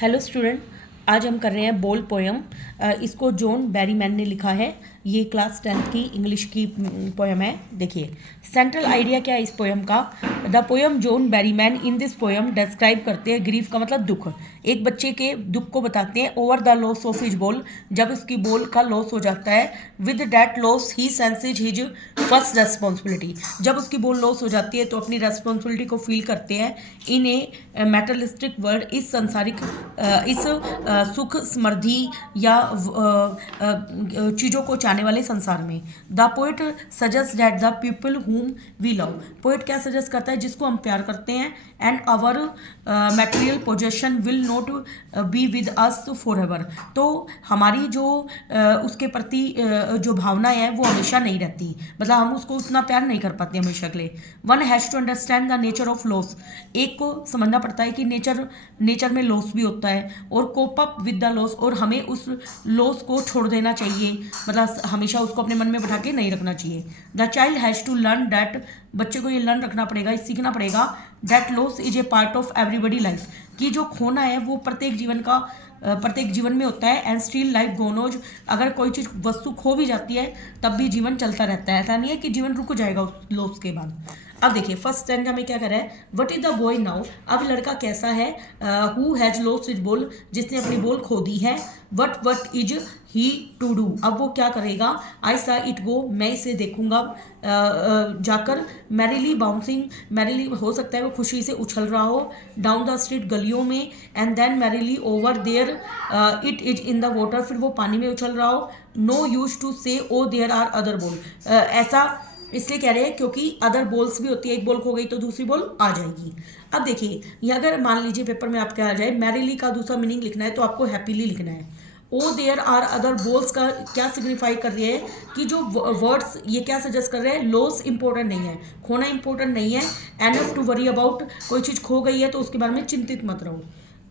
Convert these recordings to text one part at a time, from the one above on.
Hello student, आज हम कर रहे हैं बोल पोयम। इसको जॉन बैरीमैन ने लिखा है। ये क्लास 10th की इंग्लिश की पोयम है। देखिए सेंट्रल आइडिया क्या है इस पोयम का। The poem John Berryman in this poem describe करते हैं ग्रीफ का मतलब दुख। एक बच्चे के दुख को बताते हैं over the loss of his ball, जब उसकी बॉल का लॉस हो जाता है। With that loss he senses his first responsibility, जब उसकी बॉल लॉस हो जाती है तो अपनी रेस्पॉन्सिबिलिटी को फील करते हैं इन ए मेटलिस्टिक वर्ल्ड, इस संसारिक इस सुख समृद्धि या चीज़ों को चाहने वाले संसार में। The poet suggest that the people whom we love, poet क्या सजेस्ट करता है, जिसको हम प्यार करते हैं, and our material possession will not be with us for ever, तो हमारी जो उसके प्रति जो भावनाएं हैं वो हमेशा नहीं रहती, मतलब हम उसको उतना प्यार नहीं कर पाते हमेशा के लिए। One has to understand the nature of loss, एक को समझना पड़ता है कि नेचर में लॉस भी होता है, और cope up with the loss, और हमें उस लॉस को छोड़ देना चाहिए, मतलब हमेशा उसको अपने मन में बैठा के नहीं रखना चाहिए। The child has to learn that, बच्चे को ये लर्न रखना पड़ेगा, सीखना पड़ेगा, that loss is a part of everybody life, कि जो खोना है वो प्रत्येक जीवन में होता है। एंड स्टिल लाइफ गोनोज, अगर कोई चीज़ वस्तु खो भी जाती है तब भी जीवन चलता रहता है, ऐसा नहीं है कि जीवन रुक जाएगा उस लॉस के बाद। अब देखिए फर्स्ट स्टैंजा में क्या कर रहा है, what is the boy now, अब लड़का कैसा है, who has lost his ball, जिसने अपनी बॉल खो दी है। What is he to do, अब वो क्या करेगा। आई सा इट गो, मैं इसे देखूंगा जाकर। मैरिली बाउंसिंग, मैरिली हो सकता है वो खुशी से उछल रहा हो, डाउन द स्ट्रीट गलियों में, and then merrily over there it is in the water, फिर वो पानी में उछल रहा हो। नो यूज टू से oh there are other ball, ऐसा इसलिए कह रहे हैं क्योंकि अदर बॉल्स भी होती है, एक बॉल खो गई तो दूसरी बॉल आ जाएगी। अब देखिए ये अगर मान लीजिए पेपर में आपके आ जाए मैरिली का दूसरा मीनिंग लिखना है तो आपको हैप्पीली लिखना है। Oh there are other balls का क्या सिग्निफाई कर रही है कि जो वर्ड्स ये क्या सजेस्ट कर रहे हैं, लॉस इंपॉर्टेंट नहीं है, खोना इंपॉर्टेंट नहीं है, एनफ टू वरी अबाउट, कोई चीज़ खो गई है तो उसके बारे में चिंतित मत रहो।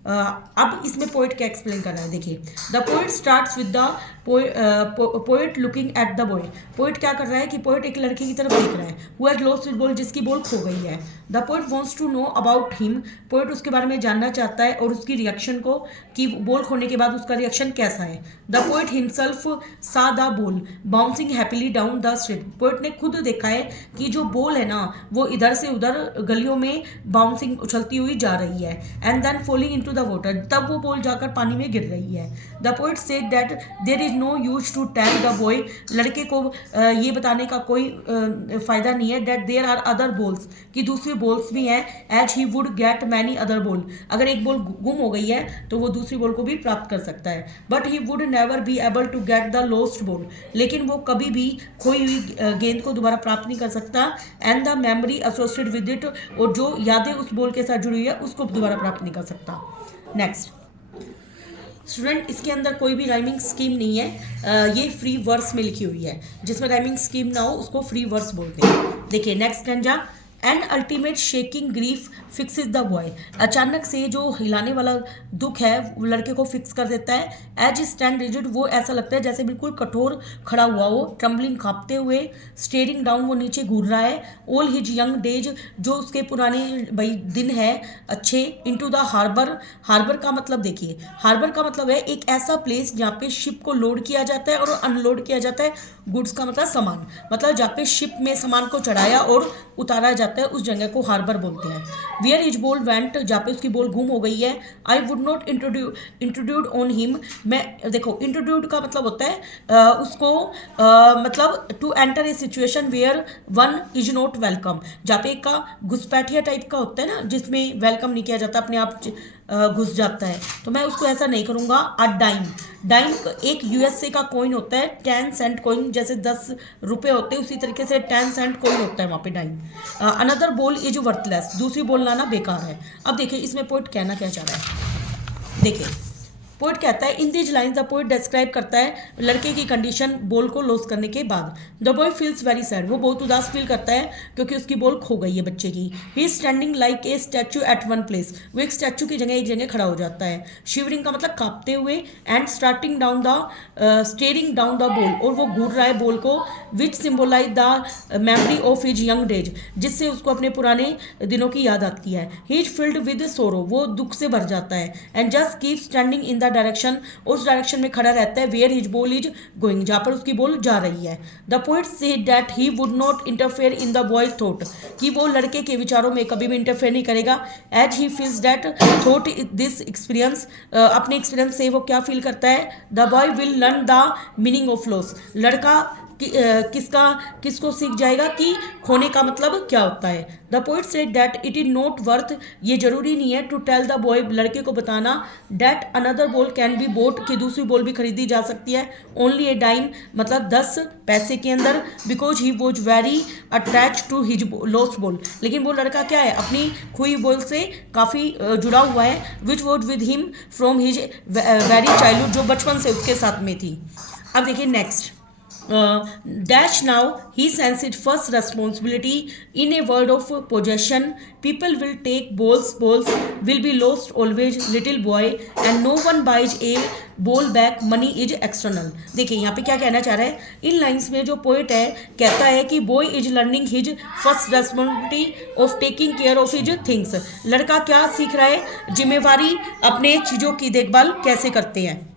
अब इसमें पोइट क्या एक्सप्लेन कर रहा है, देखिए the poet starts with the poet looking at the boy, poet क्या कर रहा है कि पोइट एक लड़के की तरफ देख रहा है, who has lost his ball, जिसकी बॉल खो गई है। The poet wants to know about him, poet उसके बारे में जानना चाहता है और उसकी रिएक्शन को, कि बॉल खोने के बाद उसका रिएक्शन कैसा है। द पोइट हिमसेल्फ सा the ball bouncing happily down the street, poet ने खुद देखा है कि जो बॉल है ना वो इधर से उधर गलियों में बाउंसिंग उछलती हुई जा रही है, and then falling into the water, तब वो बॉल जाकर पानी में गिर रही है। The poet said that there is no use to tell the boy, लड़के को ये बताने का कोई फायदा नहीं है, that there are other balls, कि दूसरी बॉल्स भी हैं, as he would get many other ball, अगर एक बॉल गुम हो गई है तो वो दूसरी बॉल को भी प्राप्त कर सकता है। But he would never be able to get the lost ball, लेकिन वो कभी भी खोई हुई गेंद को दोबारा प्राप्त नहीं कर सकता। And the memory associated with it, और जो यादें उस बॉल के साथ जुड़ी हुई है उसको दोबारा प्राप्त नहीं कर सकता। नेक्स्ट स्टूडेंट, इसके अंदर कोई भी राइमिंग स्कीम नहीं है, ये फ्री वर्स में लिखी हुई है, जिसमें राइमिंग स्कीम ना हो उसको फ्री वर्स बोलते हैं। देखिए next stanza, and ultimate shaking grief fixes the boy, अचानक से जो हिलाने वाला दुख है वो लड़के को फिक्स कर देता है। एज स्टैंड रिजिड, वो ऐसा लगता है जैसे बिल्कुल कठोर खड़ा हुआ हो। ट्रम्बलिंग, कांपते हुए। स्टेरिंग डाउन, वो नीचे घूर रहा है। ऑल हिज यंग डेज, जो उसके पुराने भाई दिन है अच्छे। इनटू द हार्बर, हार्बर का मतलब देखिए, हार्बर का मतलब है एक ऐसा प्लेस जहाँ पे शिप को लोड किया जाता है और अनलोड किया जाता है। गुड्स का मतलब सामान, मतलब जहाँ पे शिप में सामान को चढ़ाया और उतारा जाता है उस जगह को हार्बर बोलते हैं। वेयर हिज बॉल वेंट, जहाँ पे उसकी बॉल गुम हो गई है। I would not intrude on him, मैं देखो इंट्रोड्यूड का मतलब होता है उसको मतलब to enter a situation where one is not welcome, जहाँ पे का घुसपैठिया टाइप का होता है ना, जिसमें वेलकम नहीं किया जाता, अपने आप घुस जाता है, तो मैं उसको ऐसा नहीं करूँगा। अ डाइम, डाइम एक यूएसए का कॉइन होता है, 10 सेंट कॉइन, जैसे 10 रुपये होते हैं उसी तरीके से 10 सेंट कॉइन होता है वहाँ पे dime. Another ball is worthless, दूसरी बॉल लाना बेकार है। अब देखिए इसमें पोइट कहना क्या चाह रहा है, देखिए पोइट कहता है in these lines the poet describe करता है लड़के की कंडीशन बॉल को लॉस करने के बाद। The boy feels very sad, वो बहुत उदास फील करता है क्योंकि उसकी बॉल खो गई है बच्चे की। He is standing like a statue at one place, वो एक स्टैचू की जगह एक जगह खड़ा हो जाता है। शिवरिंग का मतलब कांपते हुए, and staring down the ball, और वो घूर रहा है बॉल को, which symbolize the memory of his young days, जिससे उसको अपने पुराने दिनों की याद आती है। ही इज फिल्ड विद सोरो, वो दुख से भर जाता है, and just keep standing in the direction, उस डायरेक्शन में खड़ा रहता है where his ball is going, जहाँ पर उसकी बॉल जा रही है। The poet said that he would not interfere in the boy's thought, कि वो लड़के के विचारों में कभी भी इंटरफेयर नहीं करेगा। As he feels that thought this experience, अपने एक्सपीरियंस से वो क्या फील करता है, the boy will learn the meaning of loss, लड़का किसको सीख जाएगा कि खोने का मतलब क्या होता है। The poet said that it is not worth, ये जरूरी नहीं है, टू टेल द बॉय, लड़के को बताना, that another ball can be boat, कि दूसरी बॉल भी खरीदी जा सकती है, ओनली ए डाइम, मतलब 10 पैसे के अंदर, because he was very attach to his lost ball, लेकिन वो लड़का क्या है, अपनी खोई बॉल से काफ़ी जुड़ा हुआ है, which was with him from his very childhood, जो बचपन से उसके साथ में थी। अब देखिए next, dash now he sensed first responsibility in a world of possession, people will take balls will be lost always, little boy, and no one buys a ball back, money is external। देखिए यहाँ पे क्या कहना चाह रहा है, इन lines में जो पोइट है कहता है कि boy is learning his first responsibility of taking care of his things, लड़का क्या सीख रहा है, जिम्मेवारी, अपने चीज़ों की देखभाल कैसे करते हैं।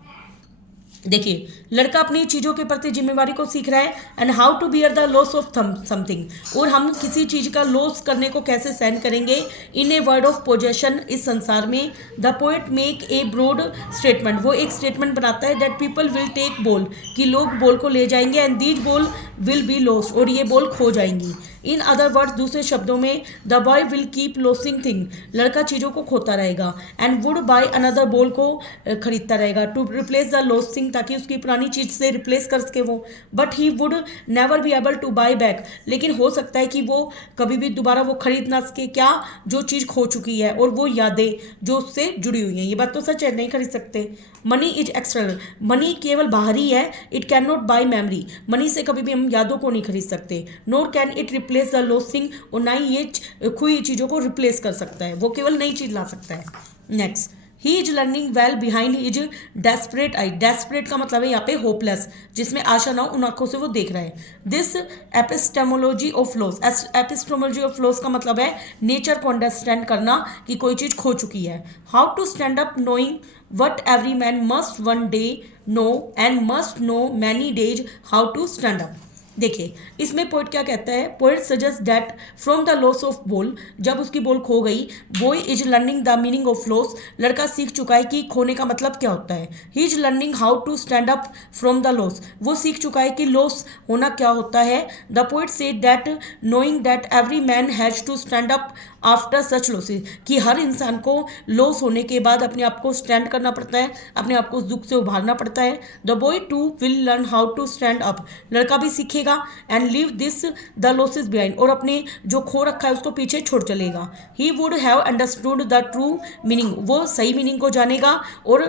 देखिए लड़का अपनी चीज़ों के प्रति जिम्मेवारी को सीख रहा है, and how to bear the loss of something, और हम किसी चीज़ का लॉस करने को कैसे सहन करेंगे, in a word of possession, इस संसार में। The poet make a broad statement, वो एक स्टेटमेंट बनाता है, that people will take ball, कि लोग बॉल को ले जाएंगे, and these ball will be loss, और ये बॉल खो जाएंगी। इन अदर वर्ड्स, दूसरे शब्दों में, the boy will keep losing thing, लड़का चीज़ों को खोता रहेगा, and would buy another ball को खरीदता रहेगा, to replace the loss thing, ताकि उसकी पुरानी चीज़ से रिप्लेस कर सके वो। But he would never be able to buy back, लेकिन हो सकता है कि वो कभी भी दोबारा वो खरीद ना सके, क्या, जो चीज़ खो चुकी है, और वो यादें जो उससे जुड़ी हुई हैं। ये बात तो सच है, नहीं खरीद सकते। मनी इज एक्सटर्नल, मनी केवल बाहरी है, it can not buy memory, money से कभी भी हम यादों को नहीं खरीद सकते। Nor can it replace the lost thing, और ना ही ये खोई चीज़ों को रिप्लेस कर सकता है, वो केवल नई चीज़ ला सकता है। Next, he is learning well behind is desperate I, desperate का मतलब है यहाँ पे होपलेस, जिसमें आशा ना हो, उन आंखों से वो देख रहा है। This epistemology of loss, epistemology of loss का मतलब है नेचर को अंडरस्टैंड करना, कि कोई चीज़ खो चुकी है। How to stand up knowing what every man must one day know, and must know many days how to stand up. देखिए इसमें पोइट क्या कहता है, poet suggest that from the loss of ball, जब उसकी बॉल खो गई, boy is learning the meaning of loss, लड़का सीख चुका है कि खोने का मतलब क्या होता है। He is learning how to stand up from the loss, वो सीख चुका है कि लॉस होना क्या होता है। The poet said that knowing that every man has to stand up after such losses, कि हर इंसान को लॉस होने के बाद अपने आप को स्टैंड करना पड़ता है, अपने आप को उस दुख से उभारना पड़ता है। The boy too will learn how to stand up, लड़का भी सीखेगा, and leave this the losses behind, और अपने जो खो रखा है उसको पीछे छोड़ चलेगा। He would have understood the true meaning, वो सही मीनिंग को जानेगा, और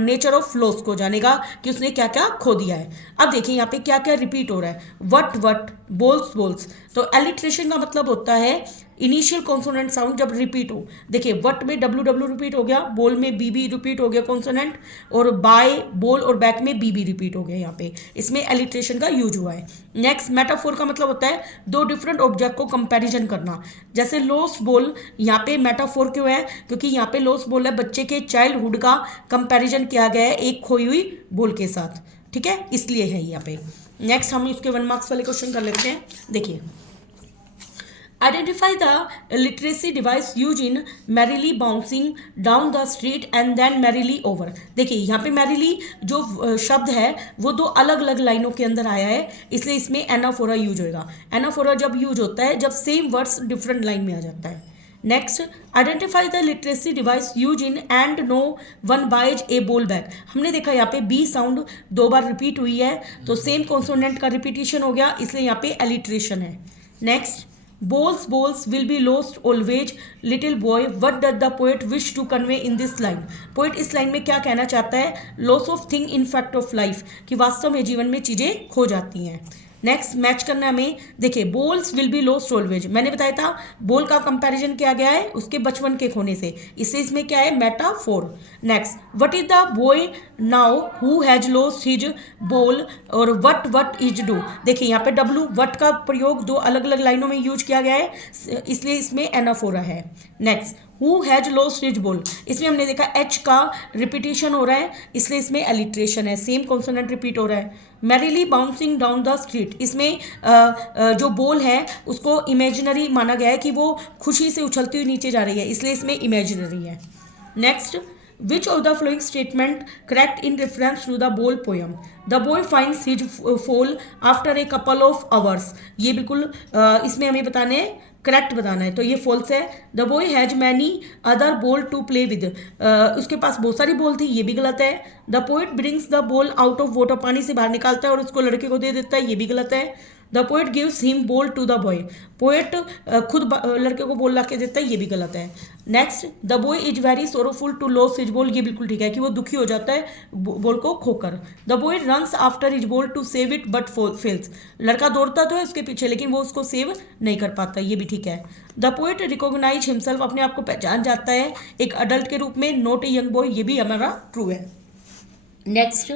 नेचर ऑफ लॉस को जानेगा, कि उसने क्या क्या खो दिया है। अब देखिए यहाँ पे क्या क्या रिपीट हो रहा है, वट वट, बोल्स बोल्स, तो एलिट्रेशन का मतलब होता है इनिशियल कॉन्सोनेंट साउंड जब रिपीट हो। देखिए what may W W repeat हो गया, बोल में बी बी रिपीट हो गया कॉन्सोनेंट, और बाय, बोल और बैक में बी बी रिपीट हो गया, यहाँ पे इसमें एलिट्रेशन का यूज हुआ है। नेक्स्ट, मेटाफोर का मतलब होता है दो डिफरेंट ऑब्जेक्ट को कंपैरिजन करना। जैसे लॉस्ट बॉल, यहाँ पे मेटाफोर क्यों है, क्योंकि यहाँ पे लॉस्ट बॉल है, बच्चे के चाइल्डहुड का कंपैरिजन किया गया है एक खोई हुई बॉल के साथ, ठीक है, इसलिए है यहाँ पे। नेक्स्ट हम इसके 1 मार्क्स वाले क्वेश्चन कर लेते हैं। देखिए, identify the literacy device use in merrily bouncing down the street and then merrily over. देखिए यहाँ पे मैरिली जो शब्द है वो दो अलग अलग लाइनों के अंदर आया है, इसलिए इसमें एनाफोरा यूज होएगा। एनाफोरा जब यूज होता है जब सेम वर्ड्स डिफरेंट लाइन में आ जाता है। Next, identify the literacy device use in and no one buys a ball bag. हमने देखा यहाँ पे बी साउंड 2 बार रिपीट हुई है, तो सेम कॉन्सोनेंट का रिपीटिशन हो गया, इसलिए यहाँ पे एलिट्रेशन है। Next, Balls will be lost always, little boy. What does the poet wish to convey in this line? Poet इस लाइन में क्या कहना चाहता है? Loss of thing in fact of life, कि वास्तव में जीवन में चीजें खो जाती हैं। नेक्स्ट मैच करना हमें, देखिए balls will be lost always, मैंने बताया था बॉल का कंपैरिजन किया गया है उसके बचपन के खोने से, इससे इसमें क्या है? Metaphor. Next, what is the boy now who has lost his ball, और व्हाट इज डू। देखिए यहाँ पे डब्लू व्हाट का प्रयोग दो अलग अलग लाइनों में यूज किया गया है, इसलिए इसमें एनाफोरा है। Next, who has lost his ball, इसमें हमने देखा एच का रिपीटेशन हो रहा है, इसलिए इसमें एलिट्रेशन है, सेम कॉन्सोनेंट रिपीट हो रहा है। Merrily bouncing down the street, इसमें जो बॉल है उसको इमेजिनरी माना गया है कि वो खुशी से उछलती हुई नीचे जा रही है, इसलिए इसमें इमेजिनरी है। Next, which of the following statement correct in reference to the ball poem? The boy finds his fall after a couple of hours, ये बिल्कुल इसमें हमें बताने करेक्ट बताना है, तो ये फॉल्स है। The boy has many other ball to play with, उसके पास बहुत सारी बॉल थी, ये भी गलत है। The poet brings the ball out of water, पानी से बाहर निकालता है और उसको लड़के को दे देता है, ये भी गलत है। The poet gives him ball to the boy, poet खुद लड़के को बॉल ला के देता है, ये भी गलत है। Next, the boy is very sorrowful to loss his ball, ये बिल्कुल ठीक है कि वो दुखी हो जाता है बॉल को खोकर। The boy runs after his ball to save it but fails, लड़का दौड़ता तो है उसके पीछे लेकिन वो उसको सेव नहीं कर पाता, ये भी ठीक है। द पोएट रिकॉग्नाइज हिमसेल्फ, अपने आप को पहचान जाता है एक अडल्ट के रूप में, नॉट ए यंग बॉय, ये भी हमारा ट्रू है। Next,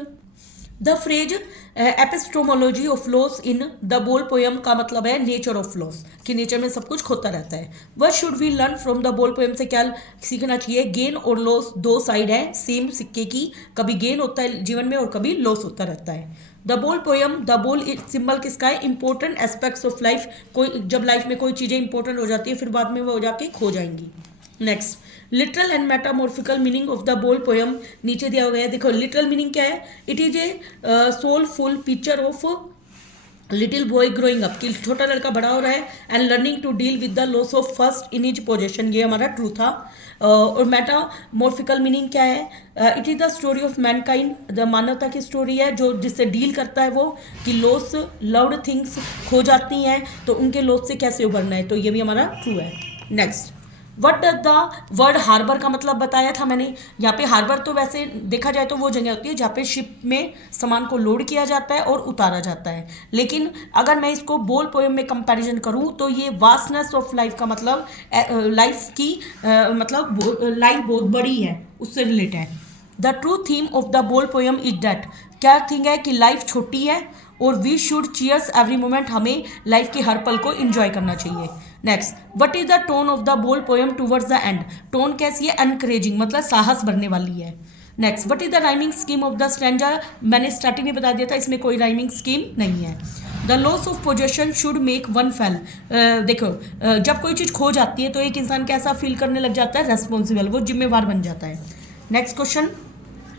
the phrase epistemology of loss in the ball poem का मतलब है नेचर ऑफ लॉस, कि नेचर में सब कुछ खोता रहता है। What should we learn from the ball poem से क्या सीखना चाहिए? गेन और लॉस दो साइड है सेम सिक्के की, कभी गेन होता है जीवन में और कभी लॉस होता रहता है। The ball poem, the ball symbol किसका है? इंपॉर्टेंट एस्पेक्ट्स ऑफ लाइफ, कोई जब लाइफ में कोई चीज़ें इंपॉर्टेंट हो जाती है फिर बाद में वो हो जाके खो जाएंगी। Next, literal and metamorphical meaning of the ball poem नीचे दिया गया है। देखो लिटरल मीनिंग क्या है? It is a soulful picture of little boy growing up, कि छोटा लड़का बड़ा हो रहा है, and learning to deal with the loss of first in his possession, ये हमारा ट्रू था। और मेटामॉर्फिकल मीनिंग क्या है? It is the story of mankind, the मानवता की स्टोरी है जो जिससे डील करता है वो, कि लॉस लव्ड थिंग्स खो जाती हैं तो उनके लॉस से कैसे उभरना है, तो ये भी हमारा ट्रू है। Next, what does the word harbour का मतलब बताया था मैंने। यहाँ पे हार्बर तो वैसे देखा जाए तो वो जगह होती है जहाँ पे शिप में सामान को लोड किया जाता है और उतारा जाता है, लेकिन अगर मैं इसको बॉल पोएम में कंपैरिजन करूँ तो ये वास्टनेस ऑफ लाइफ का मतलब लाइफ की मतलब लाइफ बहुत बड़ी है उससे रिलेटेड है। The true theme of the ball poem is that, क्या थिंग है? कि लाइफ छोटी है और we should cheers every moment, हमें लाइफ के हर पल को एंजॉय करना चाहिए। Next, what is the tone of the ball poem towards the end, tone कैसी है? एनकरेजिंग, मतलब साहस भरने वाली है। Next, what is the rhyming scheme of the stanza, मैंने स्टार्टिंग में बता दिया था इसमें कोई राइमिंग स्कीम नहीं है। The loss of possession should make one fail, देखो जब कोई चीज़ खो जाती है तो एक इंसान कैसा फील करने लग जाता है? रेस्पॉन्सिबल, वो जिम्मेवार बन जाता है। Next question,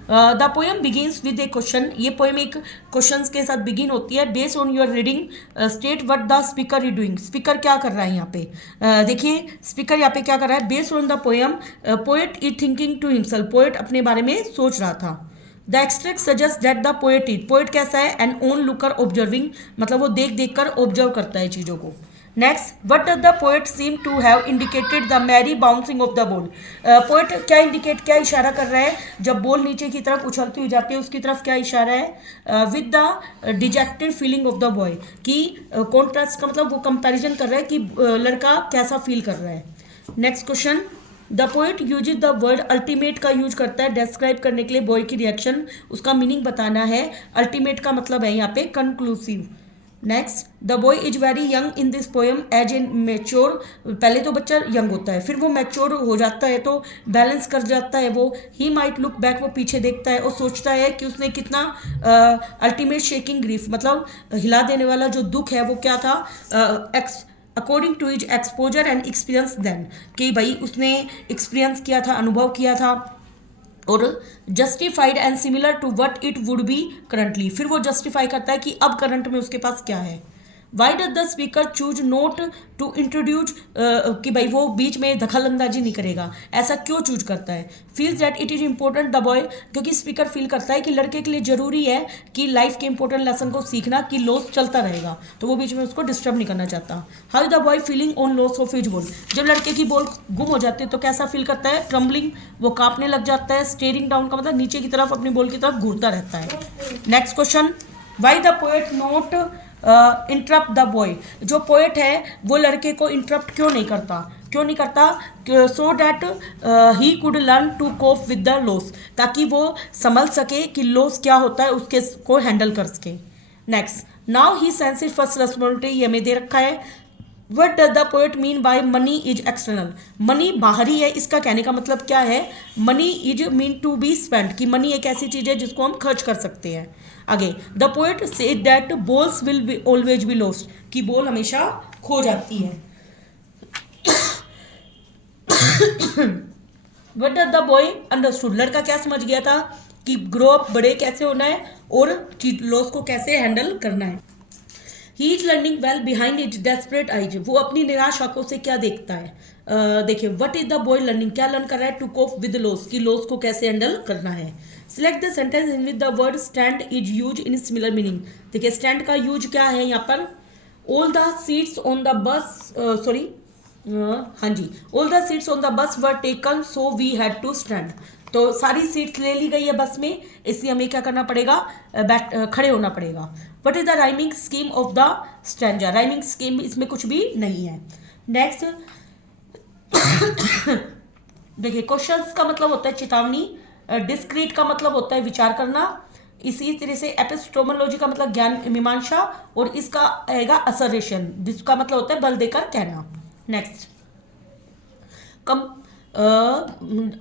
the poem begins with A question, ये पोएम एक क्वेश्चन के साथ बिगिन होती है। Based on your reading state what the speaker is doing, speaker क्या कर रहा है यहाँ पे? देखिए स्पीकर यहाँ पे क्या कर रहा है? Based on the poem poet is thinking to himself, poet अपने बारे में सोच रहा था। The extract suggest that the poet is, poet कैसा है? एन ओन लुकर ऑब्जर्विंग, मतलब वो देख देख कर ऑब्जर्व करता है चीज़ों को। Next, what does the poet seem to have indicated the merry bouncing of the ball, poet क्या इंडिकेट, क्या इशारा कर रहा है जब बॉल नीचे की तरफ उछलती हुई जाती है उसकी तरफ क्या इशारा है? With the dejected feeling of the boy, कि कॉन्ट्रास्ट का मतलब वो कंपैरिजन कर रहा है कि लड़का कैसा फील कर रहा है। Next question, the poet uses the word ultimate का यूज करता है डिस्क्राइब करने के लिए बॉय की रिएक्शन, उसका मीनिंग बताना है। अल्टीमेट का मतलब है यहाँ पे conclusive. Next, the boy is very young in this poem as a mature, पहले तो बच्चा यंग होता है फिर वो मैच्योर हो जाता है तो बैलेंस कर जाता है वो। ही माइट लुक बैक, वो पीछे देखता है और सोचता है कि उसने कितना अल्टीमेट शेकिंग ग्रीफ, मतलब हिला देने वाला जो दुख है वो क्या था? According to his exposure and experience then, कि भाई उसने एक्सपीरियंस किया था, अनुभव किया था, और justified and similar to what it would be currently, फिर वो जस्टिफाई करता है कि अब करंट में उसके पास क्या है। Why does the speaker choose not to introduce, कि भाई वो बीच में दखल अंदाजी नहीं करेगा, ऐसा क्यों चूज करता है? Feels that it is important the boy, क्योंकि स्पीकर फील करता है कि लड़के के लिए जरूरी है कि लाइफ के इंपॉर्टेंट लेसन को सीखना, कि लॉस चलता रहेगा, तो वो बीच में उसको डिस्टर्ब नहीं करना चाहता। How the boy feeling on loss of his ball, जब लड़के की बॉल गुम हो जाती है तो कैसा फील करता है? ट्रम्बलिंग, वो कांपने लग जाता है। स्टेयरिंग डाउन का मतलब नीचे की तरफ अपनी बॉल की तरफ घूरता रहता है। Next question, why the poet not interrupt the boy, जो पोएट है वो लड़के को इंटरप्ट क्यों नहीं करता? So that he could learn to cope with the loss, ताकि वो समझ सके कि लॉस क्या होता है, उसके को हैंडल कर सके। Next, now he sense is first responsibility, ये हमें दे रखा है। What does the poet mean by money is external, money बाहरी है, इसका कहने का मतलब क्या है? Money is mean to be spend, कि मनी एक ऐसी चीज है जिसको हम खर्च कर सकते हैं। आगे, the poet say that balls will be always be lost, कि बॉल हमेशा खो जाती है। What does the boy understood, लड़का क्या समझ गया था कि ग्रो अप, बड़े कैसे होना है और लॉस को कैसे हैंडल करना है। He is learning well behind is desperate eyes, वो अपनी निराश आंखों से क्या देखता है? देखिए, what is the boy learning, क्या लर्न कर रहा है? टू कोप विद लॉस, की लॉस को कैसे हैंडल करना है। Select the sentence in with the word stand is use in similar meaning, देखिए स्टैंड का यूज क्या है यहाँ पर? All the seats on the बस, हाँ जी, all the seats on the bus were taken so we had to stand, तो सारी सीट्स ले ली गई है बस में, इसलिए हमें क्या करना पड़ेगा? खड़े होना पड़ेगा। What is the rhyming scheme of the stanza, rhyming scheme इसमें कुछ भी नहीं है। नेक्स्ट, देखिए क्वेश्चंस का मतलब होता है चेतावनी, डिस्क्रीट का मतलब होता है विचार करना, इसी तरह से एपिस्टोमोलॉजी का मतलब ज्ञान मीमांसा, और इसका आएगा असरेशन, जिसका मतलब होता है बल देकर कहना। Next,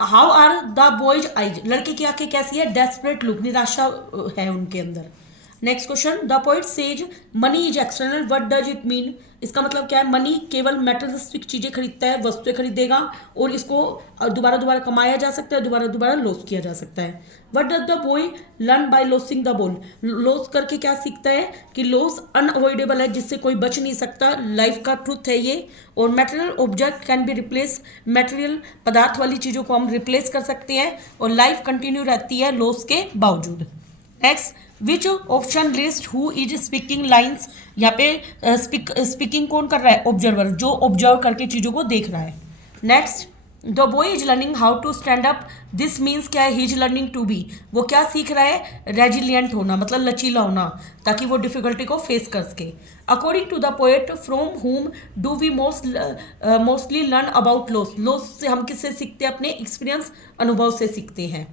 how are the boys eyes, लड़के की आंखें कैसी है? डेस्परेट लुक, निराशा है उनके अंदर। Next question, the poet says money is external, what does it mean, इसका मतलब क्या है? मनी केवल मेटेरियलिस्टिक चीजें खरीदता है, वस्तुएं खरीदेगा, और इसको दोबारा दोबारा कमाया जा सकता है, दोबारा दोबारा लॉस किया जा सकता है। What does the boy learn by losing the ball, loss करके क्या सीखता है? कि लॉस अनअवॉइडेबल है, जिससे कोई बच नहीं सकता, लाइफ का ट्रुथ है ये। और material object can be replace, material पदार्थ वाली चीज़ों को हम रिप्लेस कर सकते हैं, और लाइफ कंटिन्यू रहती है लॉस के बावजूद। Next, which option list who is speaking lines, यहाँ पे स्पीकिंग कौन कर रहा है? ऑब्जर्वर, जो ऑब्जर्व करके चीज़ों को देख रहा है। Next, the boy is learning how to stand up, this means क्या है? He is learning to be, वो क्या सीख रहा है? रेजिलियंट होना, मतलब लचीला होना, ताकि वो डिफिकल्टी को फेस कर सके। According to the poet, from whom do we mostly learn about loss, loss से हम किससे सीखते हैं? अपने एक्सपीरियंस, अनुभव से सीखते हैं।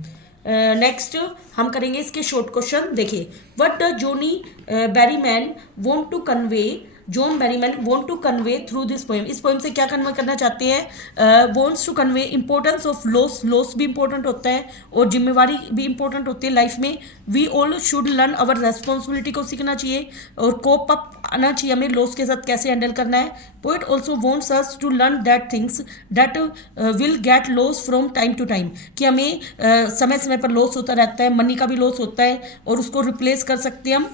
नेक्स्ट हम करेंगे इसके शॉर्ट क्वेश्चन। देखिए, what the Johnny Berryman want to convey, John Berryman want to convey through this poem, इस पोएम से क्या कन्वे करना चाहते हैं? Wants to convey importance of loss, loss भी इंपॉर्टेंट होता है और जिम्मेवारी भी इंपॉर्टेंट होती है लाइफ में। We all should learn our responsibility को सीखना चाहिए, और कोप अप आना चाहिए हमें, लॉस के साथ कैसे हैंडल करना है। Poet also wants us to learn that things that will get loss from time to time, कि हमें समय समय पर लॉस होता रहता है, मनी का भी लॉस होता है, और उसको रिप्लेस कर सकते हैं हम।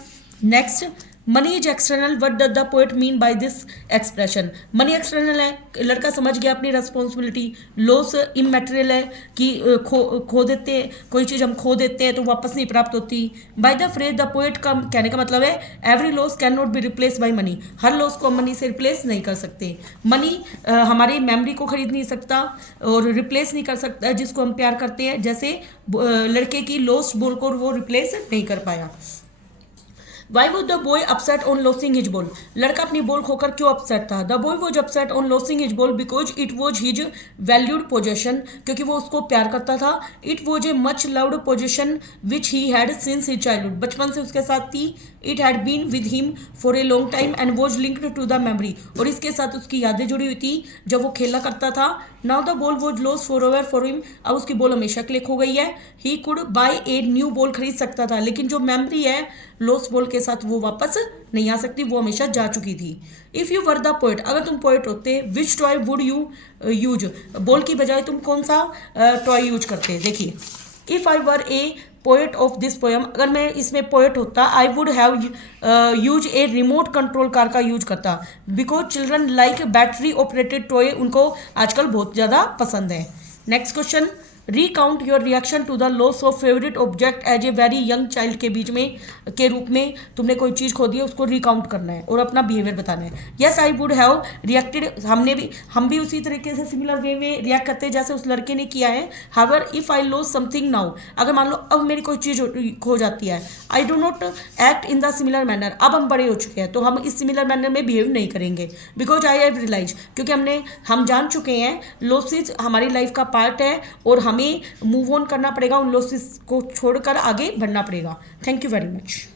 Next, money is external, what does the poet mean by this expression, money external है, लड़का समझ गया अपनी रेस्पॉन्सिबिलिटी। लॉस इमैटेरियल है, कि खो देते हैं, कोई चीज़ हम खो देते हैं तो वापस नहीं प्राप्त होती। By the phrase the poet का कहने का मतलब है every loss can not be replace by money, her loss को हम मनी से रिप्लेस नहीं कर सकते। मनी हमारी मेमोरी को खरीद नहीं सकता और रिप्लेस नहीं कर सकता जिसको हम प्यार करते हैं, जैसे लड़के की लॉस बॉल को वो रिप्लेस नहीं कर पाया। Why was the boy upset on losing his ball, लड़का अपनी बॉल खोकर क्यों अपसेट था? The boy was upset on losing his ball because it was his valued possession, क्योंकि वो उसको प्यार करता था। It was a much loved possession which he had since his childhood, बचपन से उसके साथ थी। It had been with him for a long time and was linked to the memory, और इसके साथ उसकी यादें जुड़ी हुई थी जब वो खेला करता था। Now the ball was loss for ever for him, अब उसकी बॉल हमेशा के लिए खो गई है। He could bye a new ball, खरीद सकता था, लेकिन जो मेमोरी है लॉस बॉल के साथ वो वापस नहीं आ सकती, वो हमेशा जा चुकी थी। If you were the poet, अगर तुम पोएट होते, which toy would you use, ball की बजाय तुम कौन सा टॉय यूज करते? देखिए, if I were a poet of this poem, अगर मैं इसमें पोएट होता I would have use a remote control car का यूज करता, because children like battery operated toy, उनको आजकल बहुत ज़्यादा पसंद है। Next question, recount your reaction to the loss of favourite object as a very young child के बीच में के रूप में तुमने कोई चीज़ खो दी है, उसको रिकाउंट करना है और अपना बिहेवियर बताना है। Yes I would have reacted, हम भी उसी तरीके से सिमिलर वे में रिएक्ट करते हैं जैसे उस लड़के ने किया है। However if I loss something now, अगर मान लो अब मेरी कोई चीज़ खो जाती है, I do not act in the similar manner, अब हम बड़े हो चुके हैं तो हम इस सिमिलर मैनर में बिहेव नहीं करेंगे, बिकॉज आई हैव रियलाइज, क्योंकि हम जान चुके हैं लॉसेज हमारी लाइफ का पार्ट है और हमें मूव ऑन करना पड़ेगा, उन लॉसेस को छोड़कर आगे बढ़ना पड़ेगा। Thank you very much.